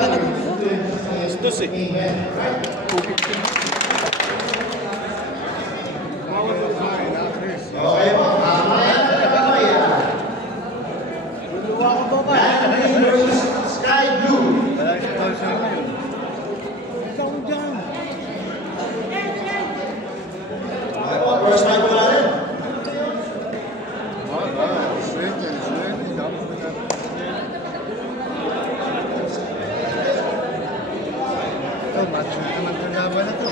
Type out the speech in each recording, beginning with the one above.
na nag-uusap. Dos eh. Okay po. Mamaya na kami. Luluwa ko ba ka? Landry versus Sky Blue. Ikaw dyan. Okay po. First time po natin. Macho naman ang laban na to.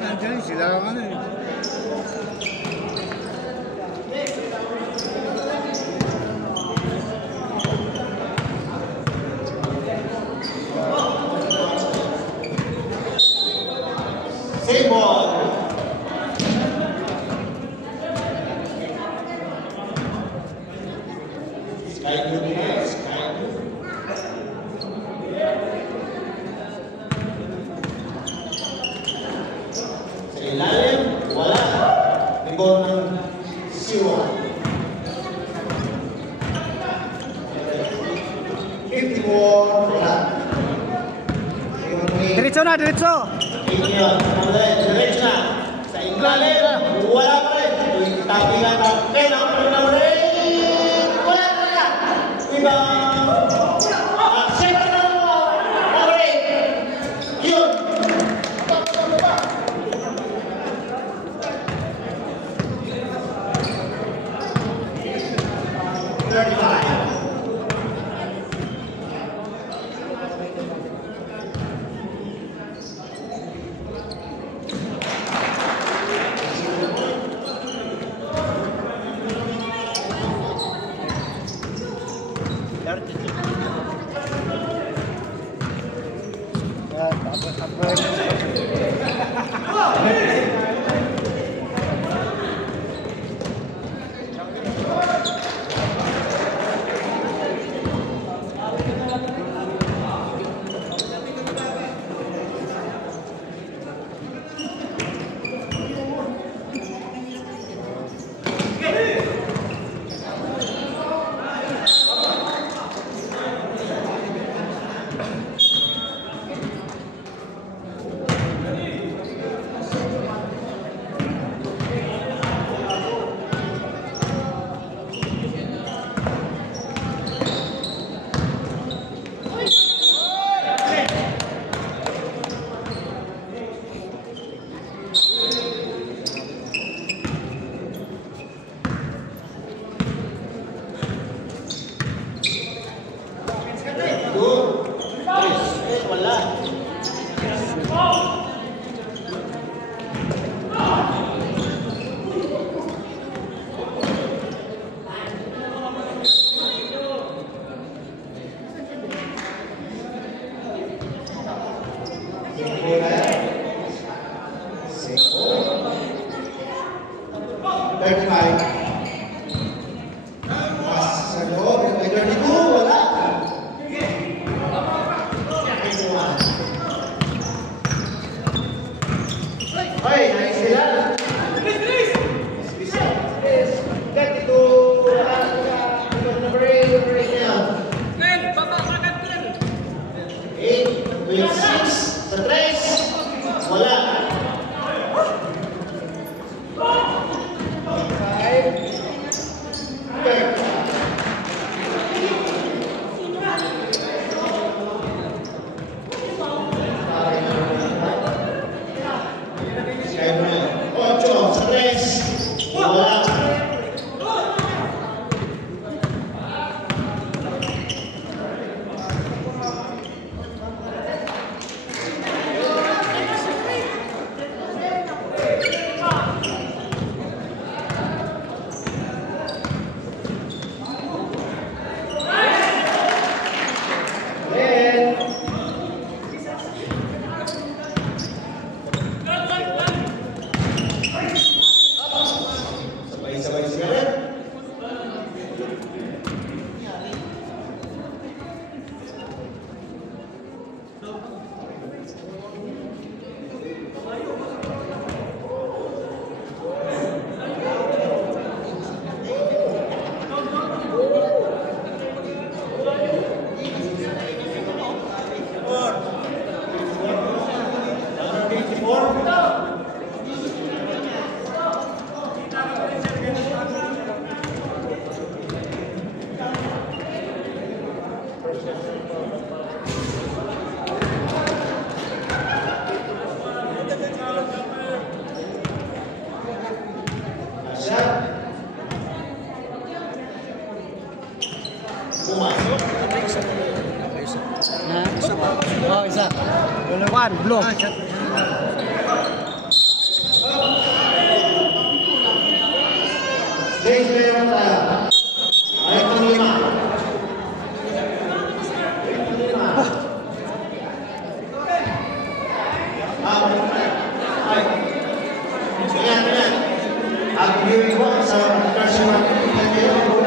Nandiyan sila ang ano eh. Same ball. Sky Blue na. Sky Blue. Sa ilalim, wala. Rebound ng Siwa. 51 wala. Diretso na, diretso! Diretso na. Sa ilalim, wala pa rin. Tabi nga na. Kaya nakapalit na rin. Wala pa rin. Diba? Siyempre na naman. Rin. Yun. Pumasok. Oh, isa. One, blow. Stage meron tayo. Ay, ito 5. Ang viewing ko sa personal kaya po.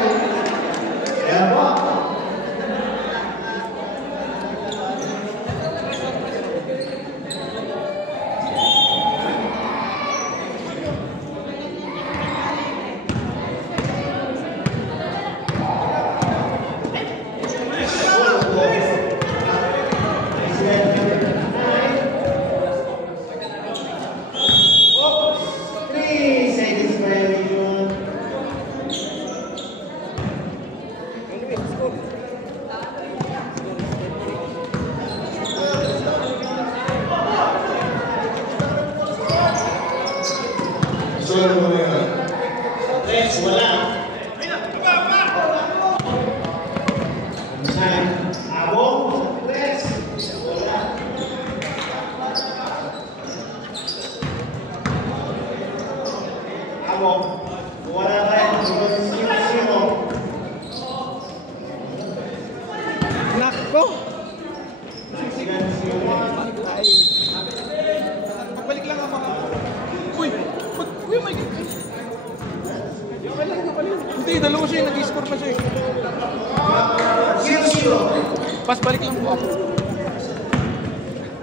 Tres, wala. Abong, tres, wala. Abong, wala rin. 0-0. Nako. Balik lang ang mga... Uy! Uy, my God! Hindi, dalawa siya. Nag-score pa siya. 0-0. Pas, balik lang po.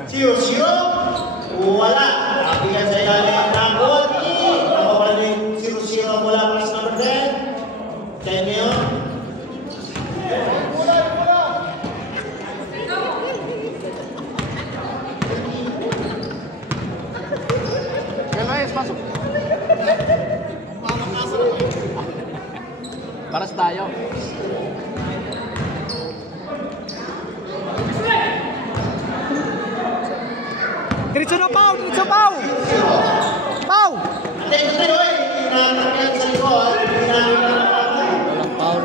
0-0. Wala. Nabigan sa ilalim ng body. Nakawala na yung 0-0 mula plus number 10. 10 yun. Kailangan, pasok. Paras tayo. Diretso na, Pau! Diretso, Pau! Pau! Ate, oy! Nakakakyan sa likod. Walang Pau.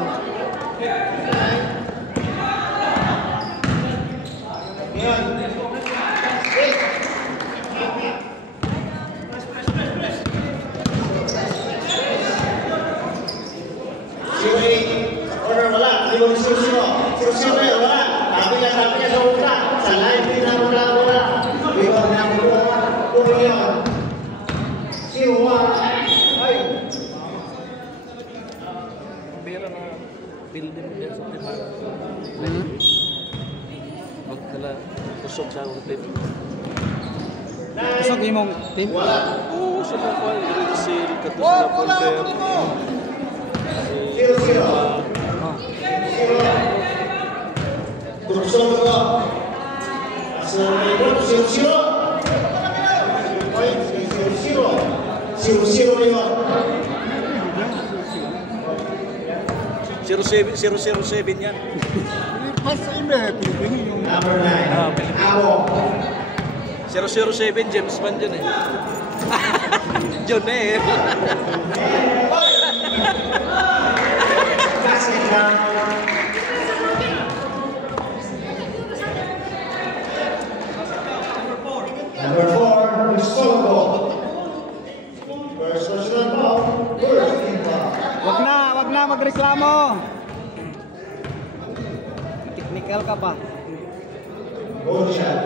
Yan. Order wala. Limang 0-0. 0-0 na yun, wala. Sabi niya sa una. Sa live din na wala. Limang na wala. Yun. 0-1. Ay. Pera na building din sa team. Magdala kusog sa akong team. Kusog imong team? Oo, sa mga kwal. Dito si Katus na Polder. 0-0. Kurusong ko. Asa ito, 0-0. Ay, 0-0. 0-0 na yun. 007 yan. Pas sa ime, Pilipino yung... Number 9. Abo. 007, James Bond yun eh. John eh. Basket round. Number 4, Gustavo. First personal foul. First team foul. Wag na magreklamo. Technical ka pa. Goal shot.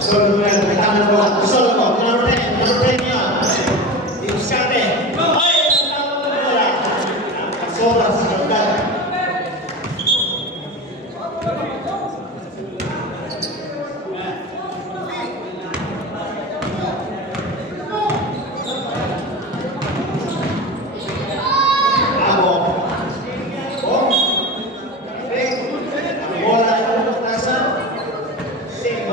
Solo yan, may tanong ko. Solo ko, number 10 yun. Diskarte. Ay! Wala. Sobra sa kagad. Bola nasa 5.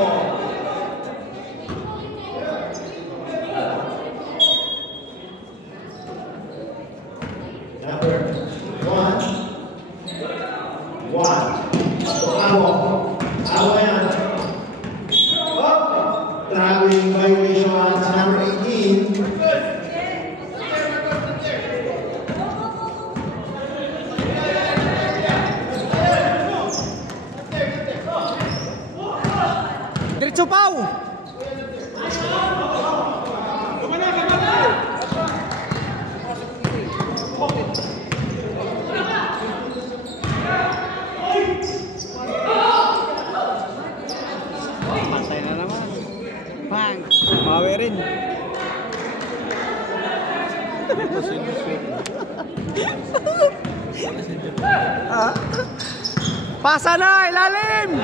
Pasa na, ilalim!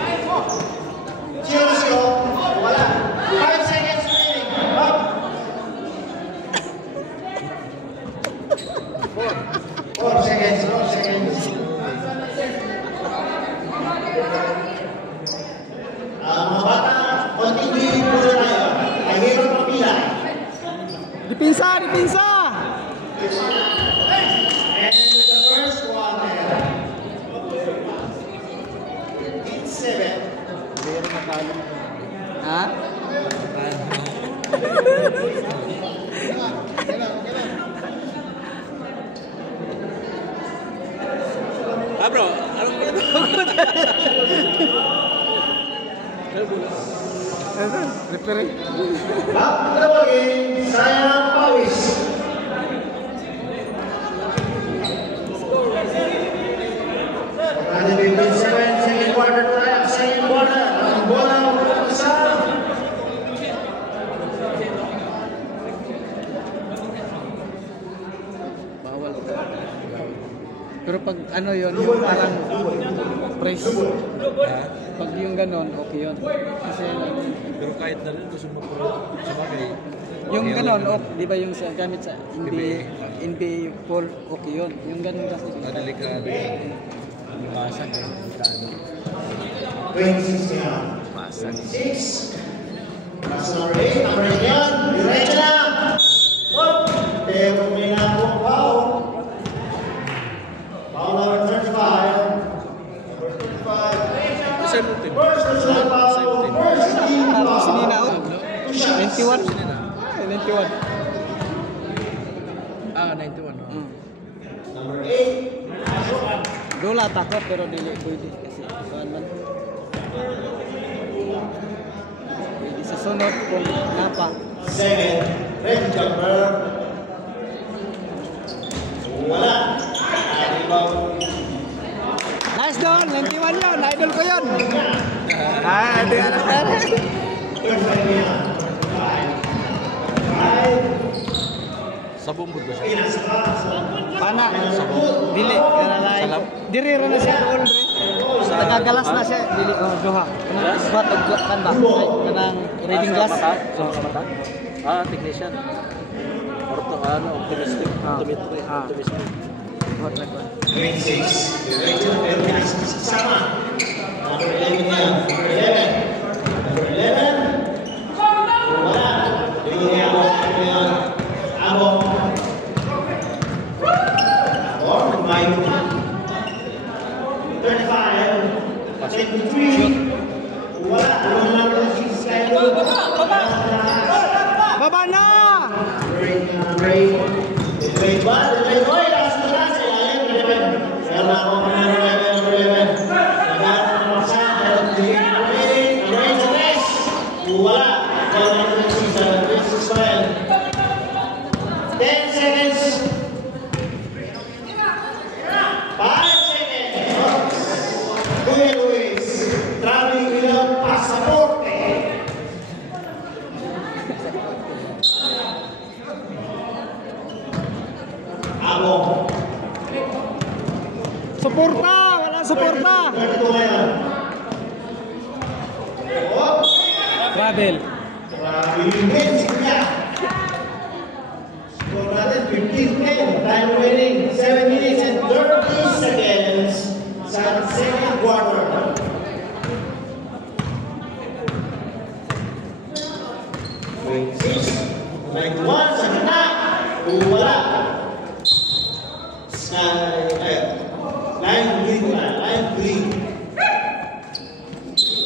Cheers ko. Wala. 5 seconds remaining. Up. 4 seconds. 4 seconds. Mga bata, konting bilig muna tayo. Mahirap ang pilay. Dipinsa, dipinsa! And the first one there. It's 7. Ha? Bro, anong Referee. Up the game, Sayang Pawis. Ada di 7 second quarter try, second quarter. Ang bola sa Bawal. Pero pag ano yon, yung parang press. Pag yung ganon, okay yun. Kasi Pero kahit na rin gusto mo sa bagay. yung ganon, di ba yung sa gamit sa NBA pool, okay yun. Yung ganon kasi. Delikado. Lumasan eh. 26 yan. 6. Pass number 8. Number 8 yan. Diretso na. Oh, pero may nakong foul. Foul number 35. Number 35. Same team. First personal foul. First team Tapos foul. sininaot. 91. 91. Ah, 91. Number 8. Dola takot pero dili pwede kasi kuan man. Pwede sa sunod kung napa. 7. Red jumper. Wala. Rebound. Nice doon, 91 yun, idol ko yun. Ah, di anak na. Third time yan. 5. Sabong ba siya? Pinasa ka. Pana, dili, kanalay. Diri ra na siya doon, bre. Nagagalas na siya, dili, oh, duha. Kanang isbat og kan ba? Kanang reading glass. Ah, technician. Orto, optimistic. Optometry. Optimistic. Hot na ko. Grade 6. Diretso na pero pinasama. Number 11 yan. Number 11. Number 11. Wala. Hindi niya ako. Abo. Abo. Magmayo na. 35. 23. Wala. Number 6. Baba na! Grade 1. Grade 1. Last na last. Meron ako number 11. Nagano ng maksa. Meron din. Grade 3. Wala. Ikaw na yung season. Grade 6 pa rin. 10 seconds. 5 seconds. Kuya Luis. Traveling without passport. Abo. Suporta! Wala suporta! Ito ngayon. Oh. Travel. Grabe yung wins niya. Score natin 15-10. Time remaining 7 minutes and 30 seconds sa second quarter. Like one sa gitna. Wala. Line green na. Line green.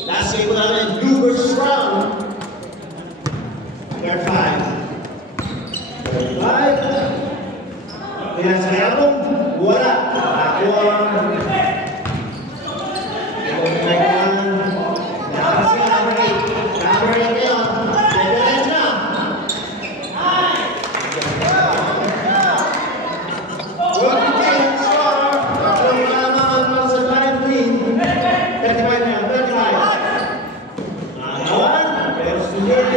Last game ko namin, blue versus brown. Third 5. Third 5. Pinasayabong. Wala. Ako ang... Nakasi ka number 8. Number 8 ngayon. Deadline na. Good game, score. Ang mga sa line green. 35 na. 35. Anawan. Pero sunod.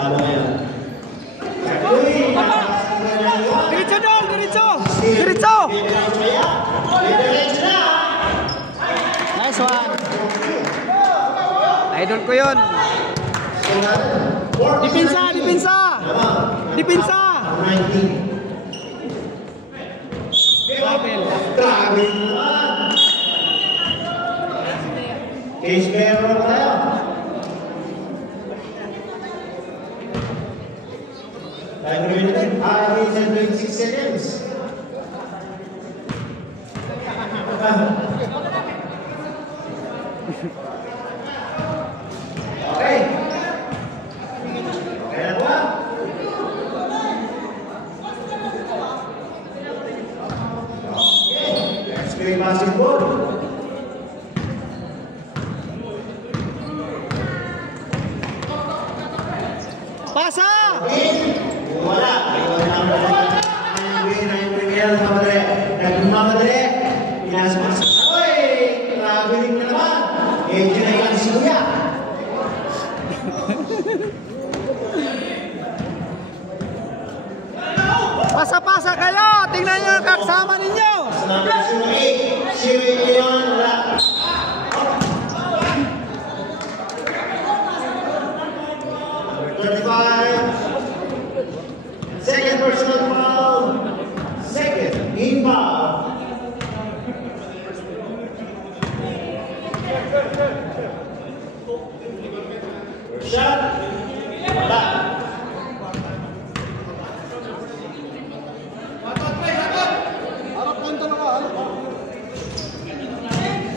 Ano yan? Uy! Diretso dong, diretso! Diretso! Diretso na! Nice one! Idol ko yun! Dipinsa! Dipinsa! Dipinsa! 19. Travel! Grabe naman! Case bearer ko tayo. Time remaining 5 minutes and 26 seconds. Okay. Okay na ba? Okay. Let's play basketball. Pasa! Wala. Ayun, nagmamadali. Nagmamadali. Pinasmas. Oy! Traveling na naman. Eh, dyan ay lang si Kuya. Pasa-pasa kayo! Tingnan nyo ang kasama ninyo! Number 08. Si Leon. Wala. Number 35. Second personal foul. Second. Inbound. First shot. Wala.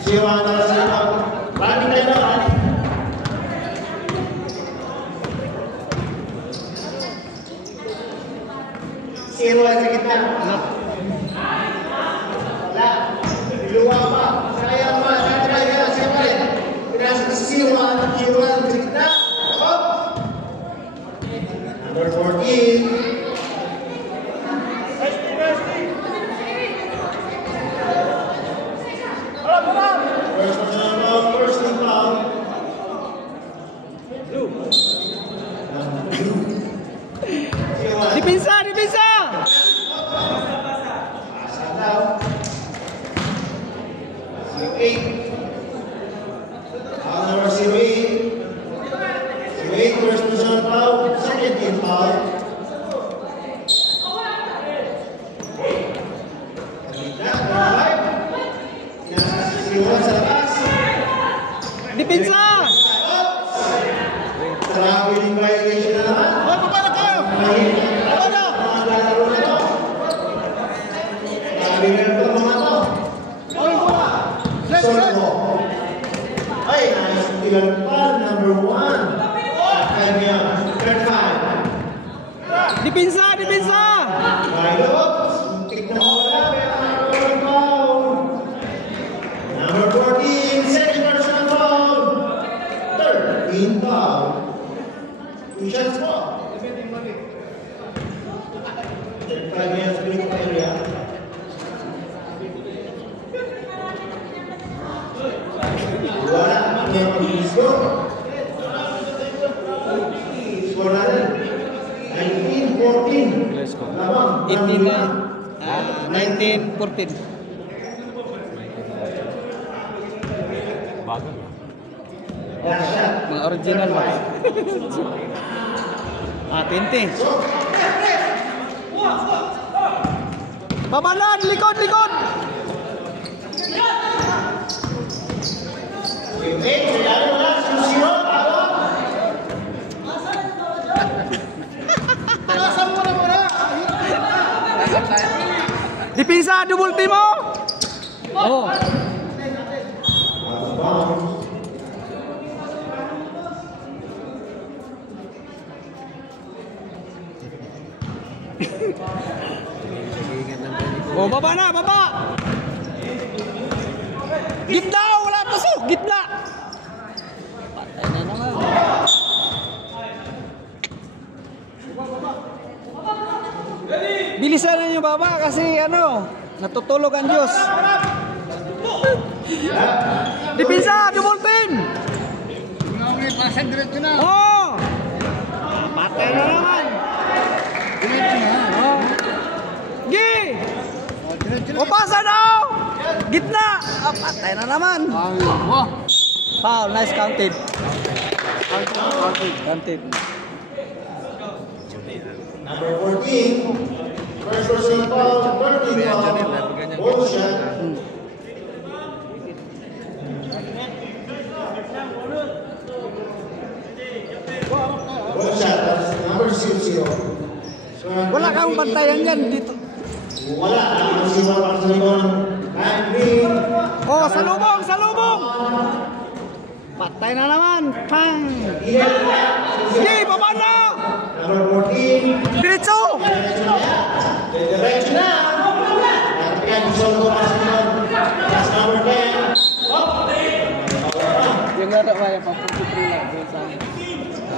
Siwa na siya. Running tayo na. Running. Zero ay sa gitna. Wala. Luwa pa. Kaya pa. Kaya. Siyempre. Pinasok si Siwa. Siwa sa gitna. Up. Number 14. First foul. First foul. Siwa. Dipinsa! Dipinsa! Number 08. 08, first personal foul, second team foul. Sa labas. Dipinsa! Traveling violation na naman. Baba na kayo! Mga lalaro na to. Traveling na to mga to. Sorbo. Ay, nice steal pa. Number 1. Kanya, 35. Dipinsa! Dipinsa! Wide up. Suntik na wala. Pero foul. Number 14. Second personal foul. 13 foul. 2 shots po. 35 minutes. Bili ko pa area. Wala. Score. Score natin. 19-14. Lamang. 19-14. Last shot. Mga original ba? 20. Babalan! Likod! Likod! Dipinsa! Double team mo! Oh! Oh, baba na! Baba! Gitna! Wala pasok! Gitna! Patay na naman. Bilisan na yung baba kasi ano, natutulog ang Diyos. Dipinsa! Double team! Pasan diretso na. Oh! Patay O pasa daw! Gitna! Ah, patay na naman. Wah. Foul, nice counted. Counted. Number 14. First personal foul, 14 foul. Ball shot. Ball shot, that's number 0-0. So, Wala kang bantayan yan dito. wala, number 0 para sa likod. Ryan Green. Oh, salubong, salubong! Patay na naman. Pang! Sige, baba na! Number 14. Diretso! Diretso na. At yan, solo para sa likod. That's number 10. Yung laro ba yung pang 43 lang.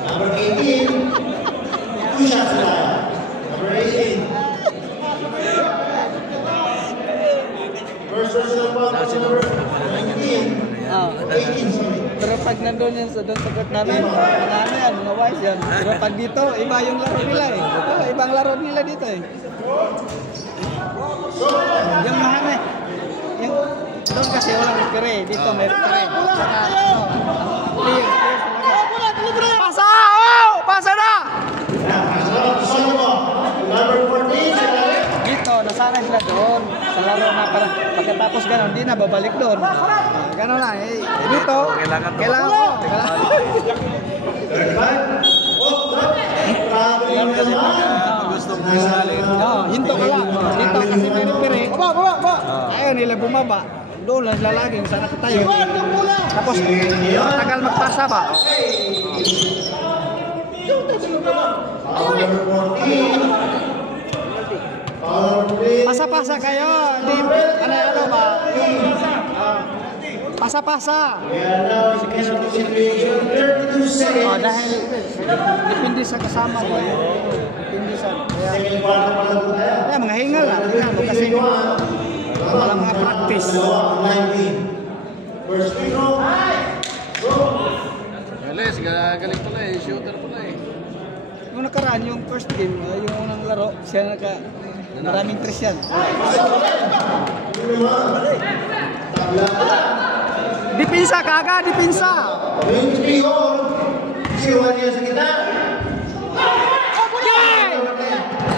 Number 18. 2 shots na. Number 18. First personal foul para sa number 19. Ah. 18, sorry. Pero pag nandun yan sa doon sa court namin, mga ano yan, mga wise yan. Pero pag dito, iba yung laro nila eh. Oh, ibang laro nila dito eh. Yung mahal eh. Yung doon kasi walang referee. Dito may referee. Saka, clear talaga. Pasa! Oh! Pasa na! Solo mo. Number 14. Dito, nasanay sila doon. Sa laro na parang pagkatapos gano'n, hindi na babalik doon. Gano'n lang eh. Dito, kailangan mo. Gustong bumaling. Hinto ka lang. Dito kasi may referee. Baba! Ayaw nila bumaba. Doon lang sila laging sana tayo. Tapos, tagal magpasa ba? Pasa-pasa kayo. Di, ano ba? Pasa-pasa. Oh, dahil depende sa kasama mo. Depende sa... Kaya mga hingal lang. Kasi walang mga practice. First free throw. Alis, galing pala eh. Shooter pala eh. Nung nakaraan, yung first game, yung unang laro, siya maraming tres yan. Dipinsa kaga, dipinsa! 23 all. Siwan niya sa kita.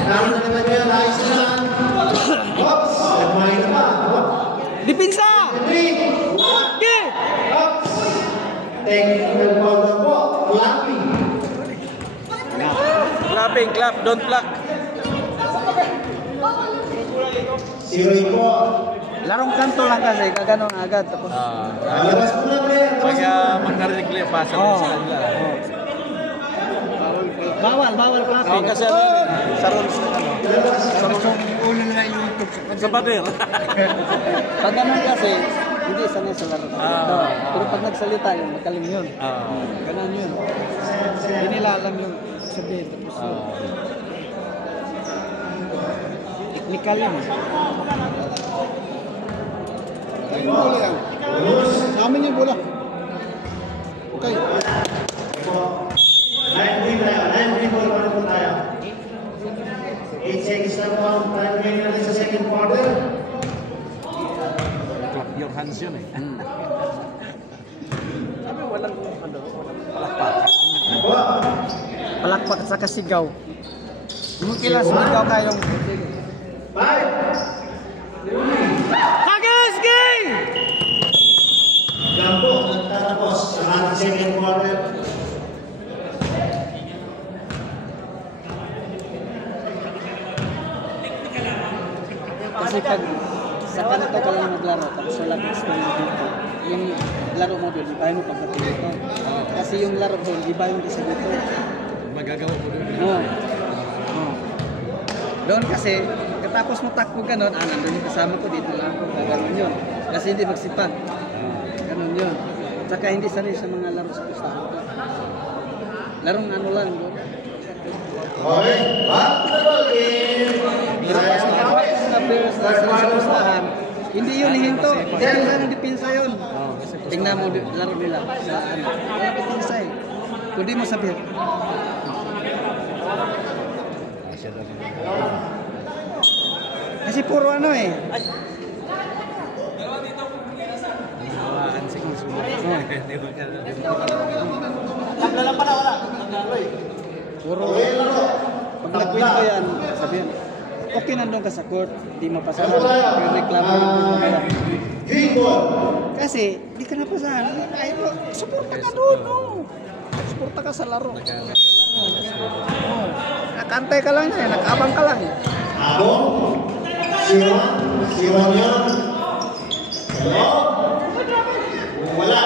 Naroon na naman niya, nais na. Oops! Nagmahal na pa. Dipinsa! 3. Okay! Oops! Technical foul na po. Clapping. Clapping, clap, don't block. 0 po. Larong kanto lang kasi, kaganon agad. Tapos, Labas mo na, pre. Pag magkarinig lang, pasa oh. sa kanila. Bawal clapping. Kasi ano yun, sa rules na ano. Ulo na yung YouTube. Sa pader. Pag ganun kasi, hindi sanay sa laro. Pero pag nagsalita yun, magaling yun. Ganun yun. Hindi nila alam yung sabihin. Tapos technical yun. Yung bola yan. Sa amin yung bola. Okay. 9-3 tayo. 9-3 ball pa rin po tayo. 8 seconds na po ang time game natin sa second quarter. Clap your hands yun eh. Sabi walang palakpakan. Palakpak sa kasigaw. Yung kailan sumigaw kayong... 5. Hagiski! Gambo, nagtatapos sa ating second quarter. Kasi pag sa kanto ka lang naglaro, tapos wala kang skill dito, yung laro mo doon, iba mo pagdating dito. Kasi yung laro doon, iba yung isa dito. Magagawa mo doon. Oo. Doon kasi, katapos mo takbo ganon, nandun yung kasama ko, dito lang ako, gano'n yun. Kasi hindi magsipag. Ganon yun. Tsaka hindi sanay sa mga laro sa pustahan ko. Larong ano lang doon. Okay, back to the ball game. Pero pas na players na sa pustahan, hindi yun hihinto. Dahil lang ang dipinsa yun. Tingnan mo laro nila sa ano. Wala dipinsa eh. Kundi mo sabihin. Kasi puro ano eh. Tanggal lang pala, wala. Puro. Pag nagkwento yan, sabihin, okay nandun ka sa court, di mapasahan. Pero reklamo yung pera. Kasi, di ka napasahan. Ay, suporta ka doon, no? Suporta ka sa laro. Nakantay ka lang yan, nakabang ka lang. Abong, siwan yun. Hello? Wala.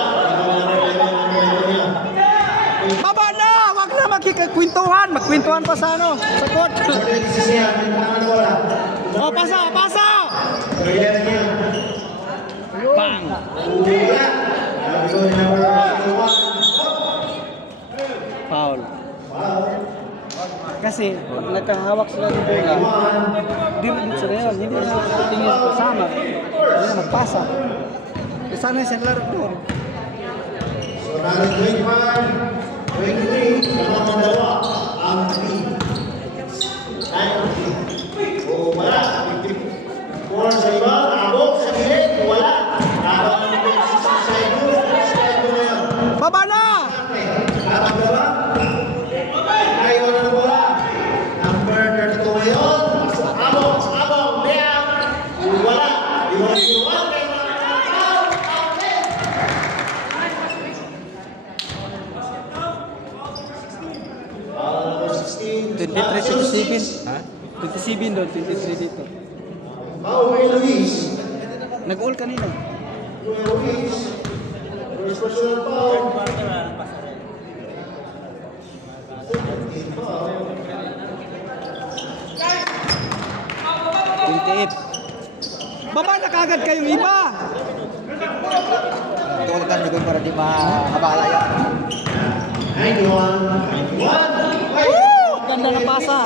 Baba na! Wag na magkikwentuhan! Magkwentuhan pa sa ano? Sa court. Oh, pasa! Pasa! Bang! Foul. Kasi pag nagkahawak sila ng bola, hindi sila yun, hindi na tingin kasama. Hindi na magpasa. Sana yung laro doon. So, nalang 25, 23, dalawang dalawa, ang team. O, wala. 54 sa iba, abog sa gilid, wala. Abang ang sa ido na yun. Baba na! Abang dalawa, ayaw na ng bola. Number 32 ngayon, abong, liang, wala. Iwan sinuwan, kaya number 16. 23-27. Ha? 27 doon, 23 dito. Pauwi Luis. Nag-all kanina. Luis. Luis personal foul. Baba na kagad kayong iba. Tungkol ka likod para di mahabala yan. 91. Ganda ng pasa.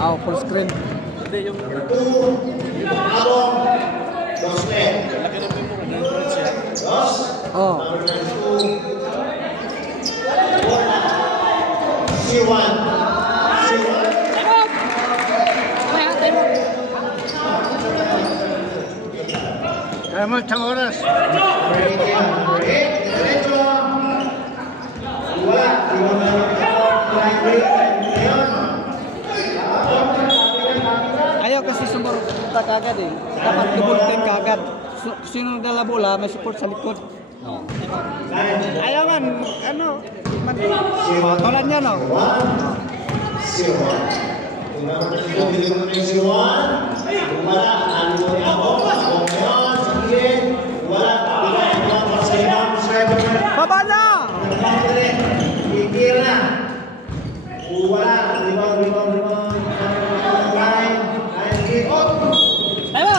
Oh, full screen. Abong. Dos net. Dos. Oh. C1. Mo isang oras. Diretso. Wala. Ayaw kasi sumunta kagad eh. Dapat double team kagad. Sino nagdala bola, may support sa likod. Ayaw man, ano, tulan niya no? C1. Wala. Ano niya ako? Baba na! Pikir na. Wala. Libang. Line. Get up. Ayo!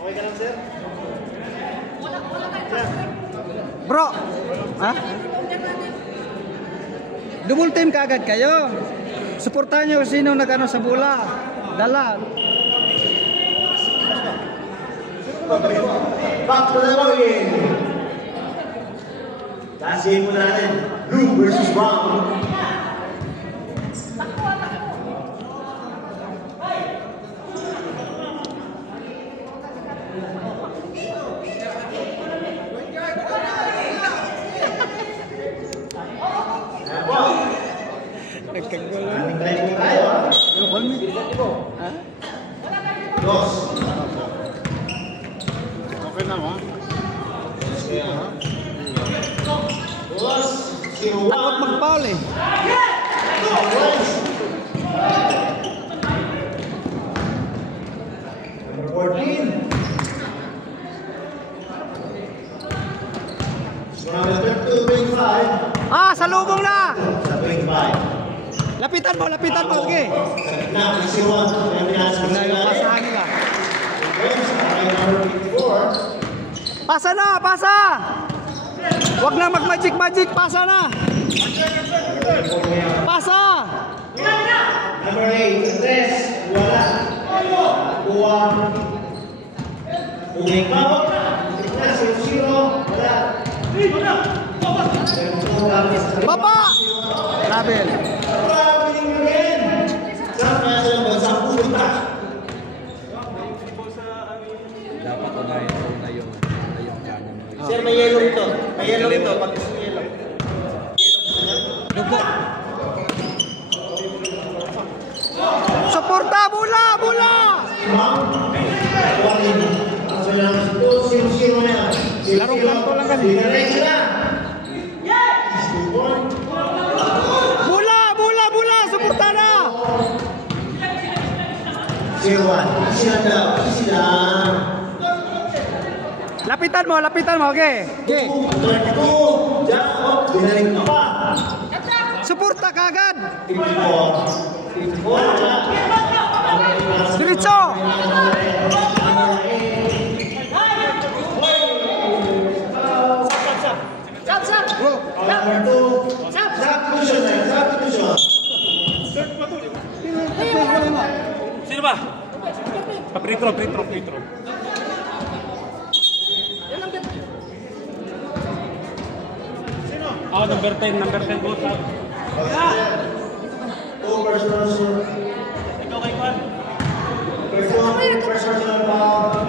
Okay ka lang, sir? Bro! Ha? Double team kagad kayo. Suportahan nyo sino nag-ano sa bola. Dala. Back to the game. Tasihin mo natin. Blue versus brown. Nagkagulo. Tayo po tayo. Ha? Dos. Okay na ha? Dos. Takot mag-foul eh. Number 14. So number 32, 25. Ah, salubong na! Sa 25. Lapitan mo, sige. Sa gitna, si Juan. Na yung pasahan nila. Number 54. Pasa na, pasa! Huwag na mag-magic, pasa na! Pasa! Number 8, Andres. Wala. Uling bawak na. Tignan, 0-0. Wala. Baba! Travel. Traveling again. Saan kaya silang bansang pupunta? Dapat unahin ko na yung kanan mo. Sir, may yellow ito. May yellow ito. Pag gusto mo yellow. Dugo. Suporta! Bola! Bola! Ma'am, warin. Ang sabi namin, 0-0 na yan. Larong kanto lang kasi. Diretso na. Bola! Bola! Bola! Suporta na! 0-1. Easy lang daw. Easy lang. Lapitan mo! Lapitan mo! Okay! Okay! 32. Diyan ako. Binaling ka pa. Suporta kagad! 54. 54. Diretso! Substitution na yan. Substitution. Sino ba? Free throw, free throw, free throw. Ako, number 10 go sa... Two personal. Ikaw kay Juan. Personal foul.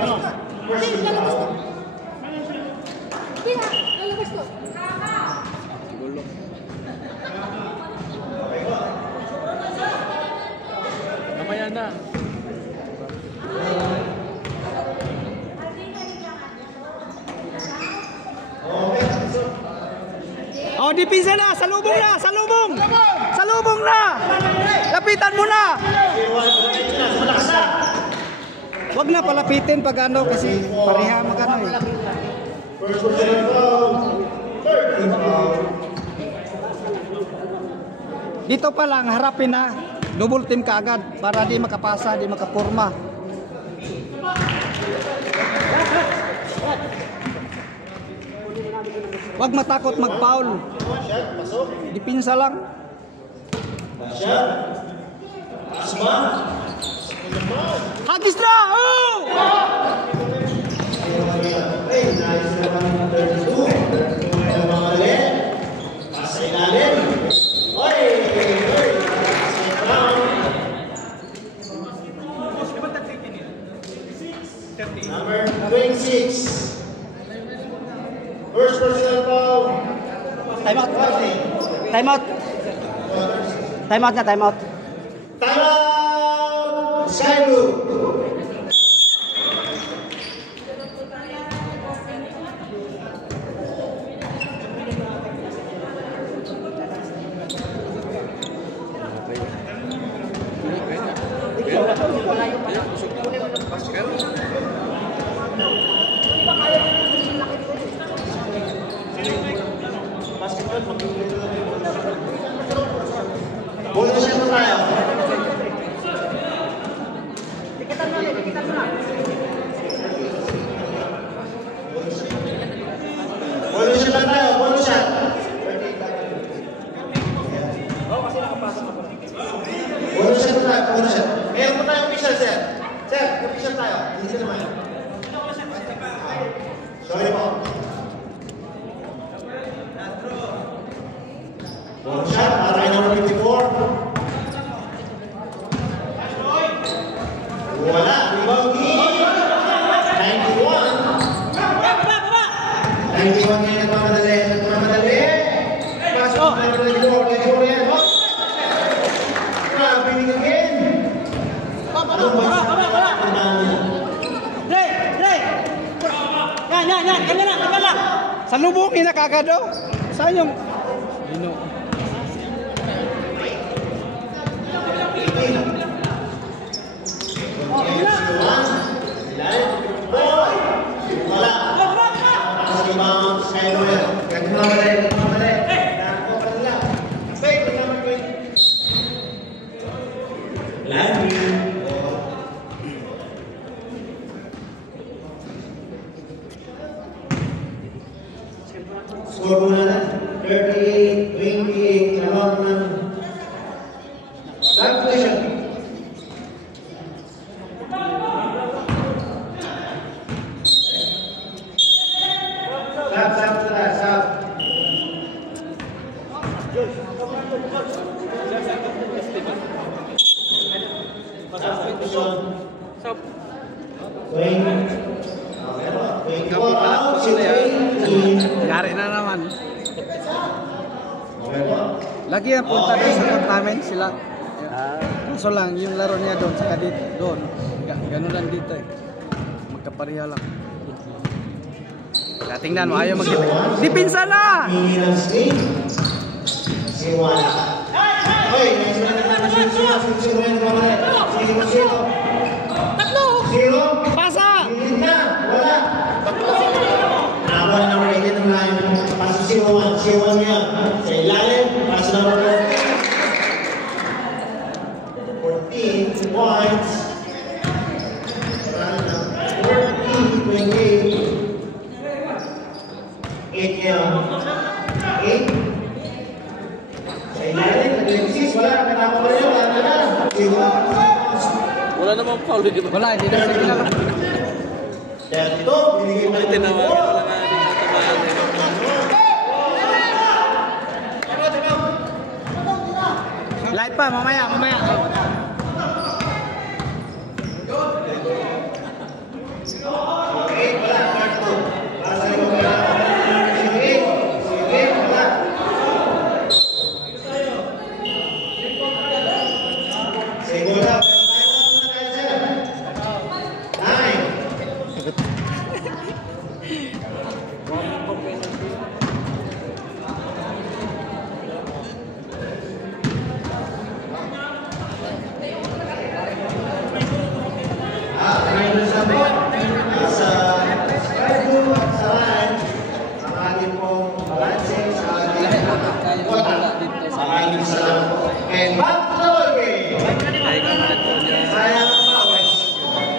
Lalabas to. Mamaya na. Oh, dipinsa na! Salubong na! Salubong! Salubong na! Lapitan mo na! Huwag na palapitin pag ano kasi pareha magano eh. First personal foul. Third foul. Dito pa lang harapin na. Double team ka agad para di makapasa, di makapurma. Huwag matakot mag-foul. Dipinsa lang. Shot. Asma. Hagis na! Oh! Hey, nice naman. 32. May namakali. Pasa ilalim. Oy! Oy! Pasa down. Number 26. First personal foul. Time out. Time out. Time out na, time out. Time out. Sky Blue. Bonus shot na tayo. Bonus shot na tayo. Bonus shot. Bonus shot na tayo. Bonus shot. Meron pa tayo official, sir. Sir, official tayo. Hindi naman. Sorry po. Bonus shot. Para kay number 54. Wala. Rebound ni 91. 91 ngayon nagmamadali. Nagmamadali. Pasok na number 94. 94 yan. Traveling again. Anong bansa? Dre! Dre! Yan! Kanya na! Salubungin na kagad oh. Saan yung... Lino. Wala. Kasi rebound, Skyward. Nagmamadali. Nako pa nila. Wait, number 20. Lagi. Score muna na. 38-28. Lamang ng substitution. Yari na naman. Okay po. Lagi ang punta doon sa tournament sila. Kaso lang, yung laro niya doon, saka dito, doon. Ganun lang dito eh. Magkapareha lang. Kaya tingnan mo, ayaw mag-dipinsa. Dipinsa na! Hingi ng screen. Si Juan. Hoy, next na naman si Juan. Si Juan na naman. Zero. Tatlo! Zero. Pasa! Hindi na. Wala. Nakuha na number 18 ng line. Pasok si Juan. Si Juan niya. Sa ilalim. Pasok number 14 points. 14, 28. 8 niya. 8. Sa ilalim. 26. Wala. Katapos ko yun. Wala na. Si Juan. Wala namang foul, di ba? Wala, hindi na siya ginala. Kaya dito, binigay pa rin Tinawagan ko lang nga din ang tamaan eh. Light pa, mamaya.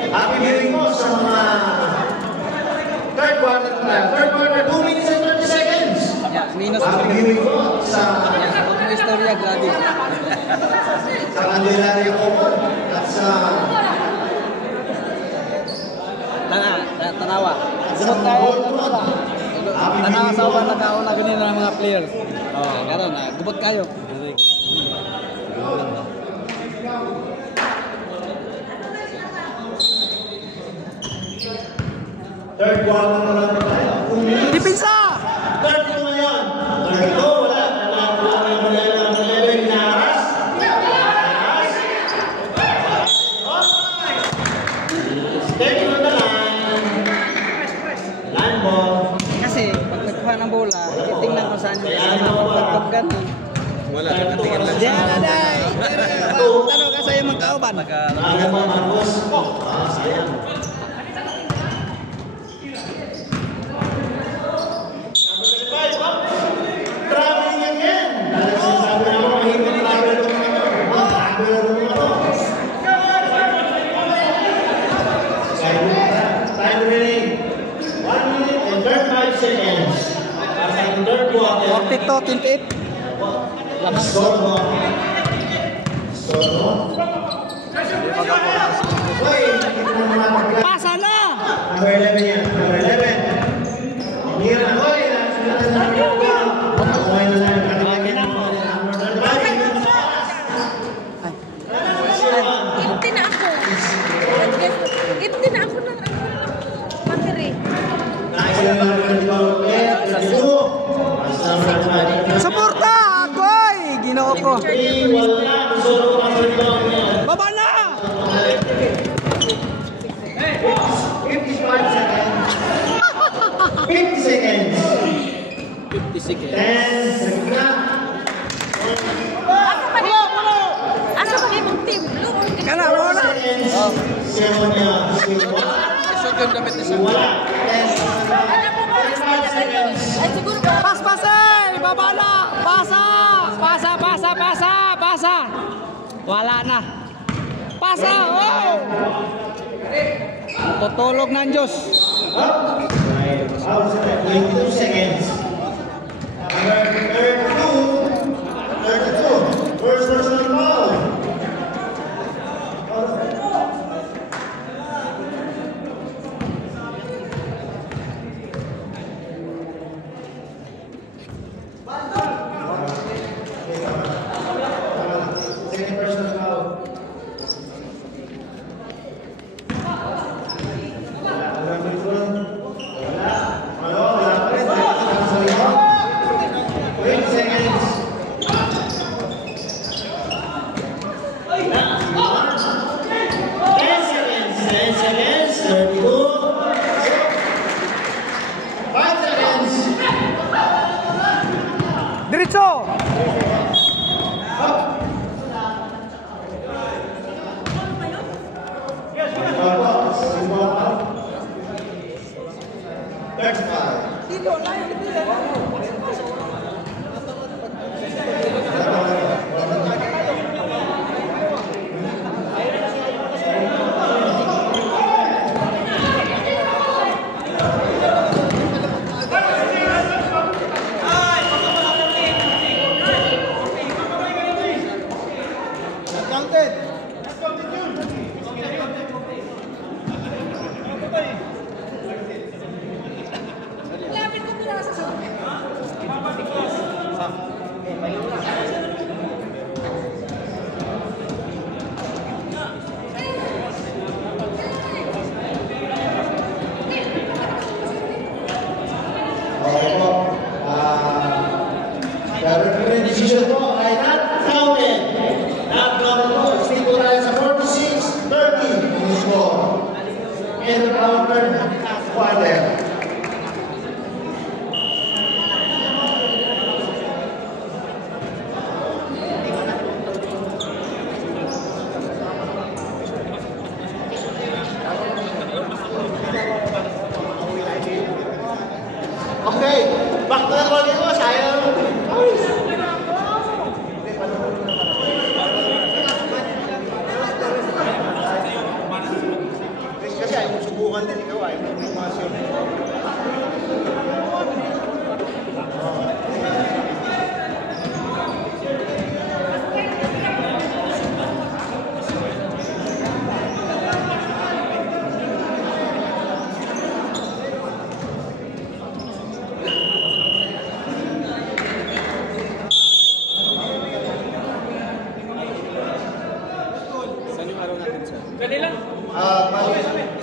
Happy viewing po sa mga third quarter na. Third quarter, 2 minutes and 30 seconds. Yeah, minus Happy viewing po sa Huwag mo istorya, grabe. Candelaria Common at sa Tanawa. Sunod tayo. Tanawa sa uban nakauna ganun ng mga player. Oh, karon na gubot kayo. third quarter na lang tayo. 2 minutes. Dipinsa! Third two ngayon. Third two, wala. Level inaras. Step on the line. Line ball. Kasi pag nagkuha ng bola, titingnan ko saan yung kasama. Pagkap ganun. Wala, nakatingin lang Diyan na day! Tanong ka sa'yo magkauban. Alam mo, Marcos. Sayang. Traveling again. Dahil sinasabi na ako, mahirap travel ko naman. Travel ko naman. Time remaining. 1 minute and 35 seconds. Para sa ating third quarter. 42, 28. Score mo. Score mo. Hoy, nakita mo naman ang Pasa na! number 11 yan. Number 11. Hindi na. Hoy, nasulat na namin yung goal. Kumain na lang. Katibagan na po. Number 35. Empty na ako. Empty na ako ng battery. Nice na lang ang number 32. Suporta! Agoy! Ginoo ko. Wala. Solo ang rebound niya. Baba na! 55 seconds. 50 seconds. 50 seconds. 10 seconds na. Asa pa kayo mag-team? Kana, wala na! Seconds. Seven niya. Second damit ni Sam. Wala. 10 seconds. Ay, siguro ba? Pas, baba na! Pasa! Pasa! Wala na. Pasa! Oh! Tutulog ng Diyos. How is it? 22 seconds. Number 32. First personal foul. Second personal foul. Wala pa rin. Diretso! Lapit ko muna sa Okay po. Pero yung decision po ay not counted. Not counted po. Stay po tayo sa 46-30 yung score. And the counter quarter. Okay, back to the ball mo, sayang. Kasi ayaw mo subukan din, ikaw ayaw mo pumasyon.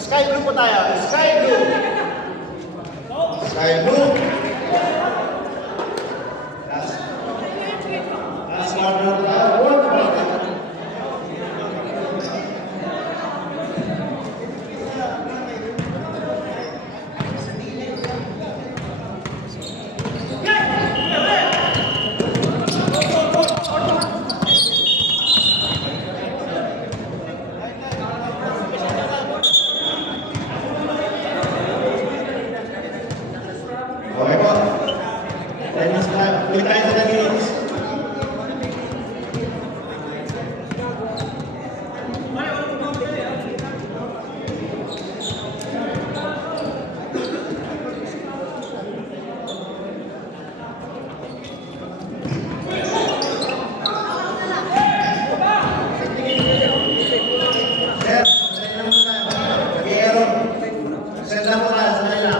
Sky blue po tayo. Sky blue. Sky blue. Last one po tayo. Work po tayo. Okay po. Balik tayo sa games. Sir, send na muna. Mag-i-ero. Send na muna. Send na.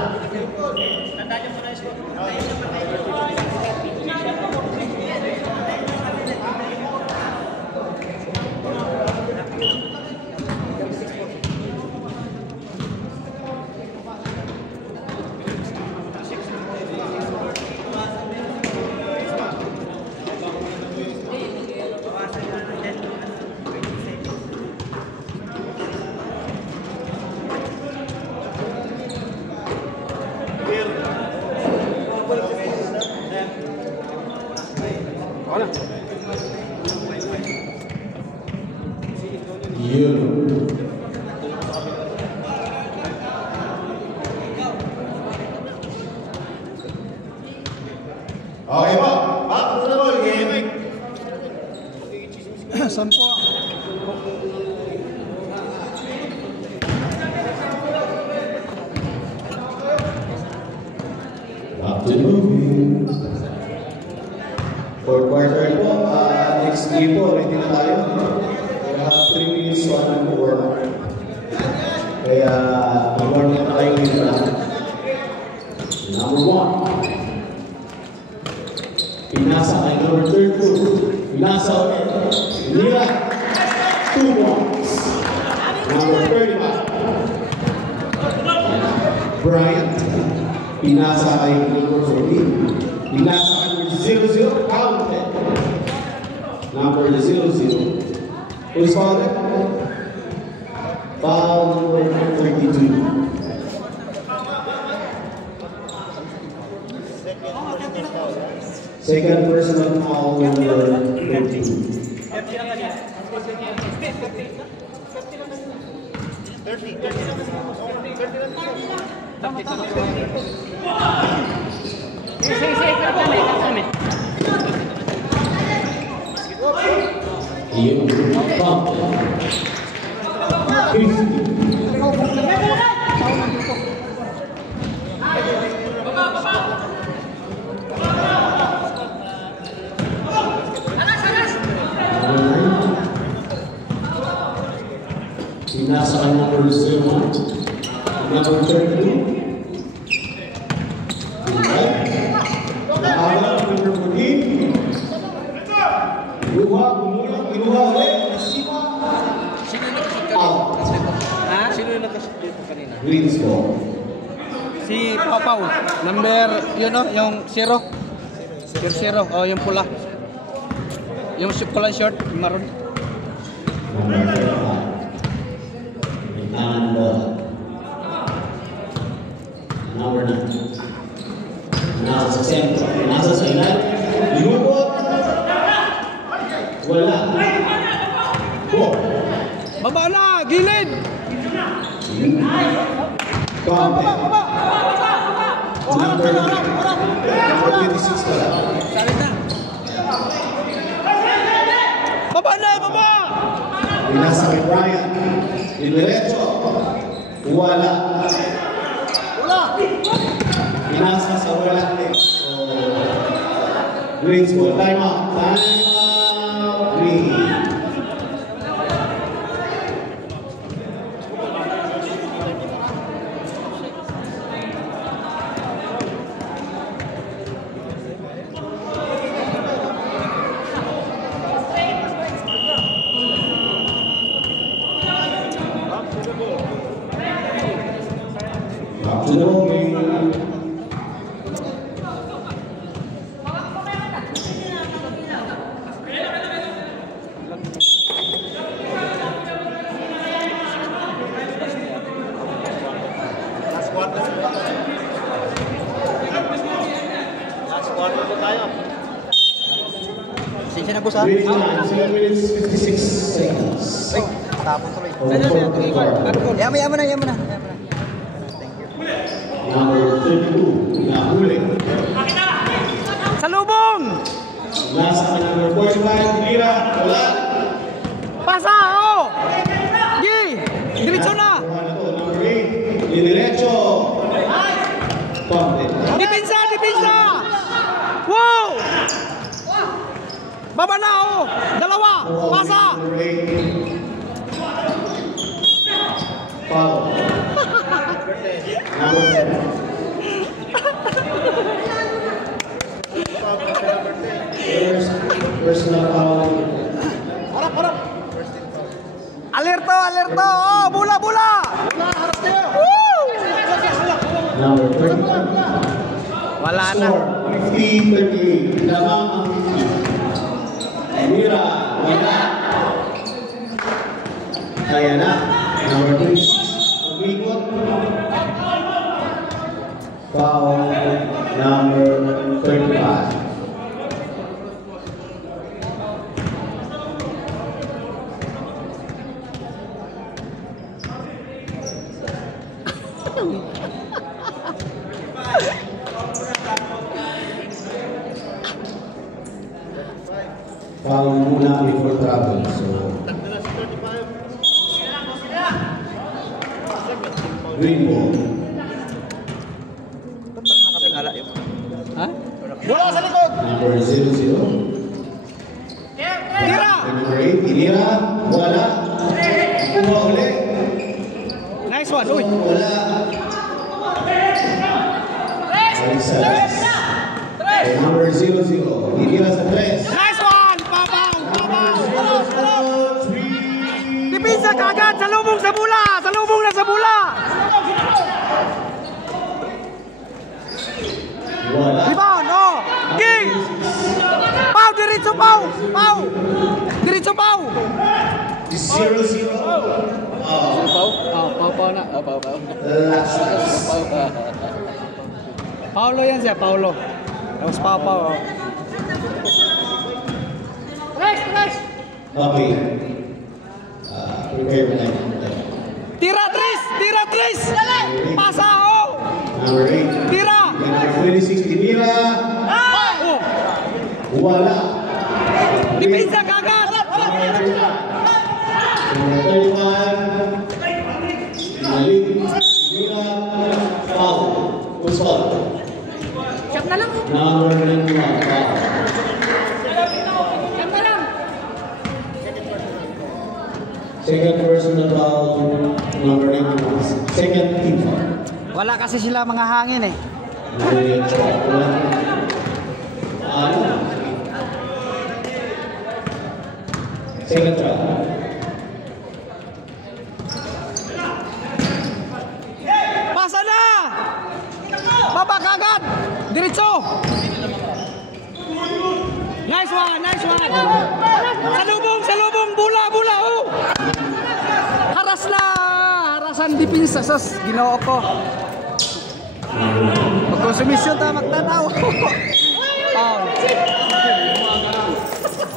Okay po. Back to the ball game. Saan po? Back to the movie. For quarter po, next game po, ready na tayo. We have 3 minutes to warm. Kaya, mag-warm na tayo ngayon. Number 1. Pinasa kay number 32. Pinasa ulit. Nila. 2 points. Number 35. Bryant. Pinasa kay number 14. Pinasa kay number 00. Counted. Number 00. Who's foul? Foul number 32. Second personal foul number 32. You bumped. 50. Nasa ka number 0, number 32. Nakawala ng number 14. Luha, bumulang, inuha ulit. Nasima. Out. Ha? Sino yung nakashoot dito kanina? Greens ball. Si Pau. Number, yun o, yung 0. Yung 0, o yung pula. Yung pula short, yung maroon. Number 35. And number 9. Nasa sa sentro. Nasa sa ilan. Lumot. Wala. Go. Baba na! Gilid! Content. Number 26 pala. Sabi na. Baba na! Baba! Pinasa kay Brian. Diretso. Wala. Pinasa sa wala din. So, Greens ball. Time out. Time out. Green. Back to the ball game. Sinsya na po sa... 7 minutes, 56 seconds. Tapos tuloy. Yaman na. Number 32, pinahuli. Salubong! Nasa number 45, Mira, wala. Pasa! Oh! Gi! Diretso na! Number 8, Diretso. Content. Depensa! Wow! Baba na! Oh! Dalawa! Pasa! Number 8. Foul. Number 10. Personal foul. Alerto! Oh! Bula! Woo! Number 30. Wala na. Score 50-38. Lamang ang 50. Mira, wala. Kaya na. Number 36. Umikot. Foul number 35. Foul muna before travel. So, green ball. Ha? Number 00. Tira! Number 8, Inira. Wala. Kuha uli. Nice one! Uy! Wala. Alisa. Number 00. Inira sa 3. Nice one! Papaw! Depensa kagad! Salubong sa bula! Salubong na sa bula! Wala. Rebound! Oh! Ging! Pau! Diretso Pau! Diretso Pau! 0-0. Pau? Pau na. Pau. Last. Paulo yan siya, Paulo. Tapos Pau. Okay. Prepare mo lang. Tira, Tris! Tira, Tris! Pasa, oh! Number 8. Tira! Number 26, Dimira. Oh! Wala. Dipinsa kagad! Number 31. Malik. Dimira. Foul. Who's foul? Shot na lang oh. Number 91. Foul. Shot na lang. Second personal foul. Number 91. Second team foul. Wala kasi sila mga hangin eh. Second try. Pasa na! Baba kagad! Diretso! Nice one! Nice one! Salubong! Bula! Oh! Haras na! Harasan dipinsa sas ginoo ko. Pagkonsumisyon ta magtanaw. Oh.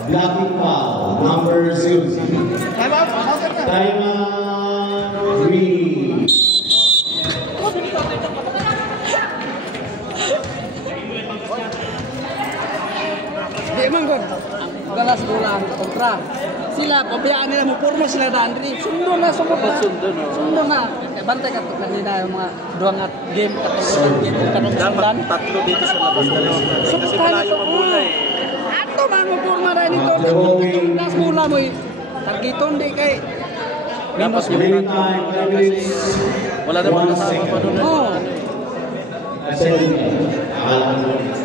Blocking foul. Number 0. Time 3. Di man gud. Galas bola ang kontra. Sila pabayaan nila mo porma sila Dandri. Sundo na. Sundo na. Kay bantay ka kanina yung mga duwang at game katulad game kanong sundan. Tatlo dito sa labas na lang. Kasi malayo ang bola eh. Ato man mo porma ra nito. Last bola mo eh. Targeton di kay Dapat Remaining time 5 minutes. wala namang 1 kasama pa doon. second. oh. Second.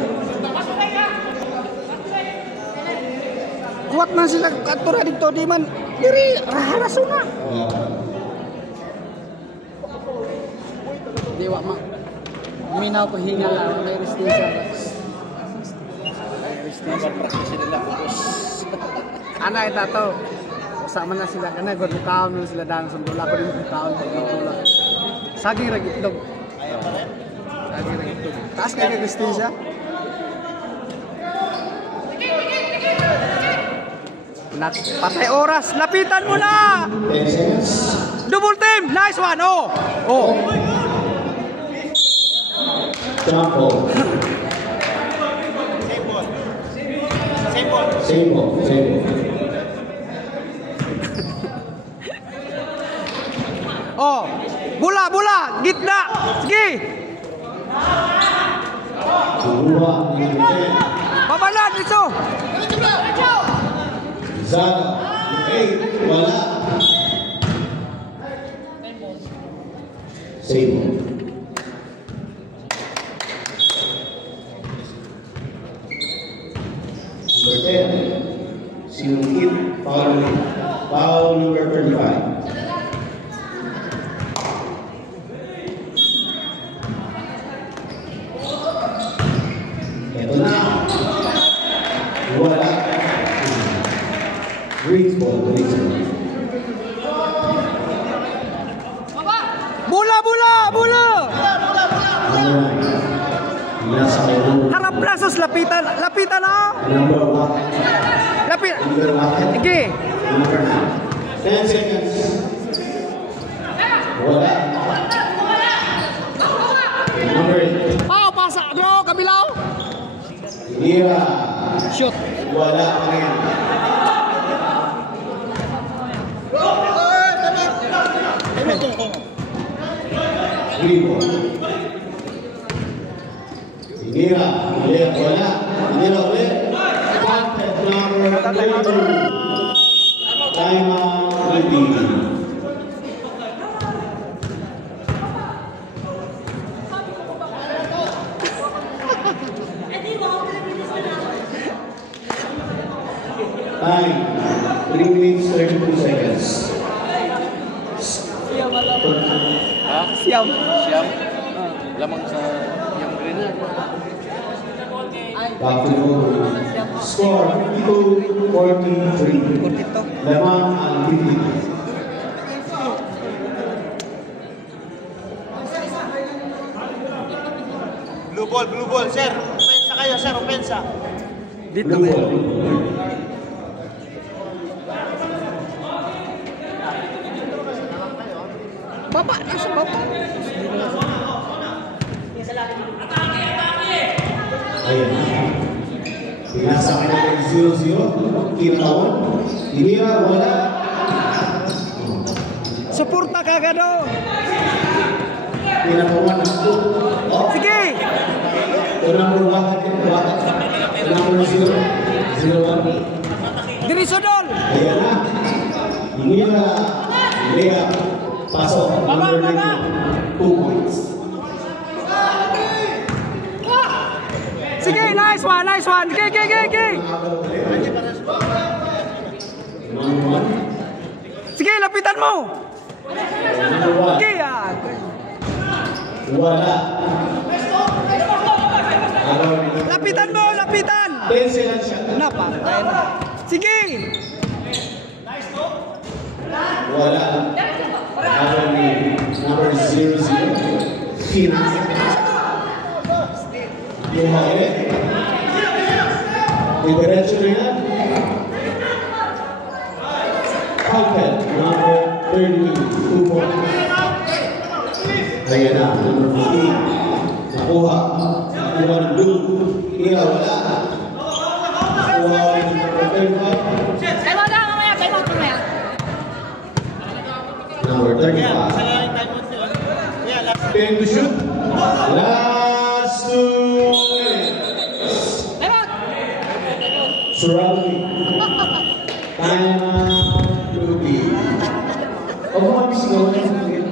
Kuat man sila katura dito di man. Diri haraso na. Dewa ma. Minaw ko hinga lang may restisya. Practice nila focus. Ana ita to. Sama na sila kana gud kaon nun sila dang sundula ko din kaon pagtulak. Saging ra gitlog. Saging ra gitlog. Taas kay restisya. Patay oras, lapitan mo na! 10 seconds. Double team, nice one, oh! Oh! Jump ball. Same ball. Oh! Bola! Gitna! Sige! Dua. Number 10. Babalan, dito! Zaga. 8. Wala. Same ball. Number 10. Sinungkit. Foul number 35. Ito na. Wala. Greens ball. Bola! Number 9. Nasa kayo. Harap lasos, lapitan na! Number 1. Lapit! Number 1. Sige! Number 9. 10 seconds. Wala. Number 8. Oh, pasa! Ano? Kabilaw! Mira. Shoot! Wala pa rin. Green ball. Mira. Ulit. Wala. Mira ulit. Contact number 32. Time out 20. Time. 3 minutes 32 seconds. Siyam! Siyam. Lamang sa yung green. Back to goal. Score 52-43. Lamang ang Philippines. Blue ball, sir. Opensa kayo, sir. Opensa. Dito Blue ba? ball. Baba, nasa baba. Ayan. Pinasa ka na ng 0-0. Kinatawan. Hinira, wala. Suporta ka gado. Pinakawan ng 2. Oh. Sige. Number 1. Number 0. 0-1. Diri sudol. Ayan na. Hinira. Hinira. Pasok. Number 9. 2 points. Sige, nice one, nice one. Sige. Sige, lapitan mo. Sige, yan. Wala. Lapitan mo, lapitan. 10 seconds siya. Napantay na. Sige. Wala. Number 0-0. Finance. Lumayan. Diretso na yan. Calpet. Number 32 points. Ayan na. Number 15. Nakuha. Nakuha ng blue. Iya, wala. Nakuha rin ng number 35. Kaya mo mamaya. Number 35. 10 to shoot. Last 2 minutes. Surrounding. Time to be. Huwag mo kami sigaw na sa tingin.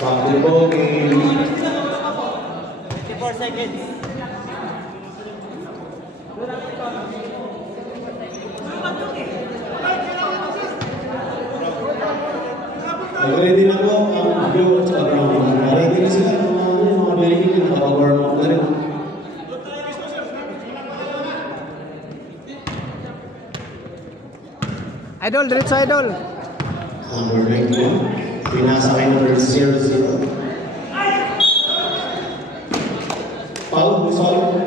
Pag-deboging. 54 seconds. Ready na po ang blue at saka brown. Ready na sila mga American na nakapag-warm up na rin. Idol, diretso idol. Number 91. Pinasa kay number 0-0. Foul, foul.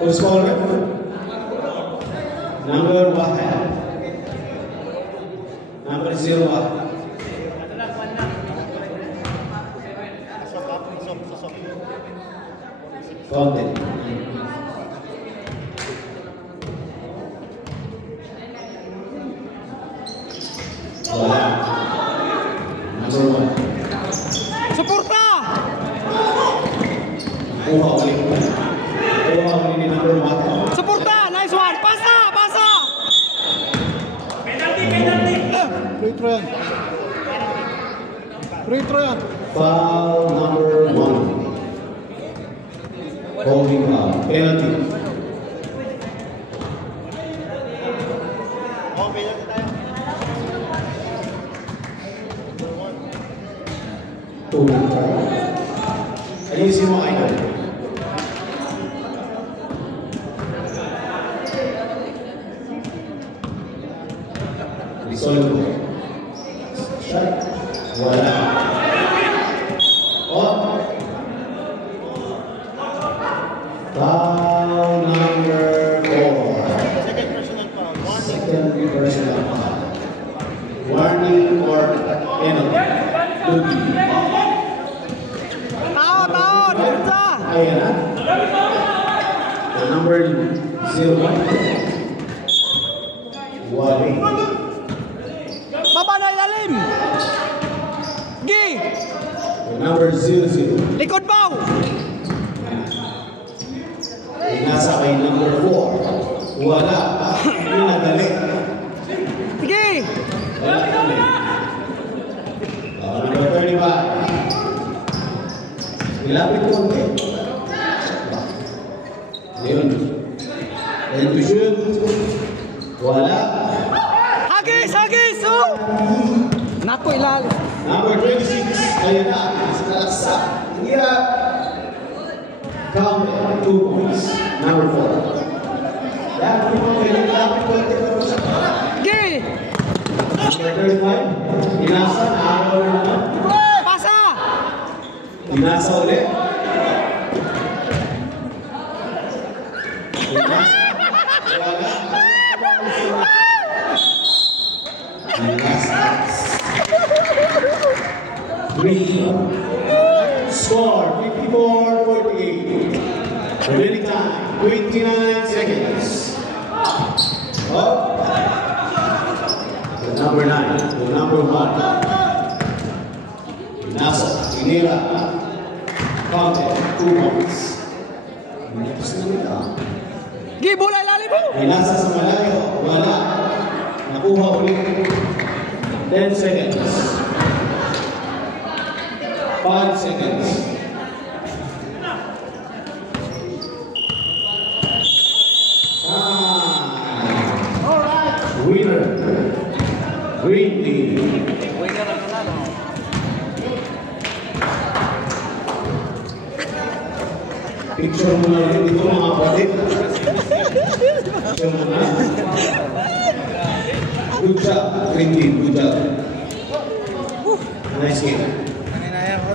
Who's foul, right? Number 1. Number 0-1. Fountain. Wala. Number 1. Suporta. Kuha ulit. Kuha ulit ni number 1. Suporta, nice one. Pasa. Free throw yan. Free throw yan. Foul number 1. Holding foul. Penalty. Ayusin mo kayo. Resolve. Shot. Wala. Oh. Foul number 4. Second personal foul. Warning or penalty. Tao, diretso. Ayan na. The number 0-1. Wali. Baba na ilalim. Gi. The number 0-0. Likod bow. Nasa kay number 4. Wala. Hindi nadali. Sige. Wala nadali. Number 35. Ilapit ko konti. Ayun. And to shoot. Wala. Hagis. Oh. Naku ilalim. Number 26. Ayun na. Sa kalaksa. Hirap. Count 2 points. Number 4. That people will not be Gay! Number 35. Inasa, nakakaw na naman. Pasa! Inasa ulit. Inasa. Wala. Inasa. 3. Score 54-48. Remaining time 29 seconds. Up. The number 9, the number 1. Nasa, Inira. Counted 2 points. Tapos na nila. Gay, bola ilalim mo! Inasa sa malayo. Wala. Nakuha ulit. 10 seconds. 5 seconds. Winner. Green team. Winner ang nanalo. Picture mo na rin dito mga kapatid. Picture mo na. Good job, Green team. Good job. Nice game. Nanginaya ko.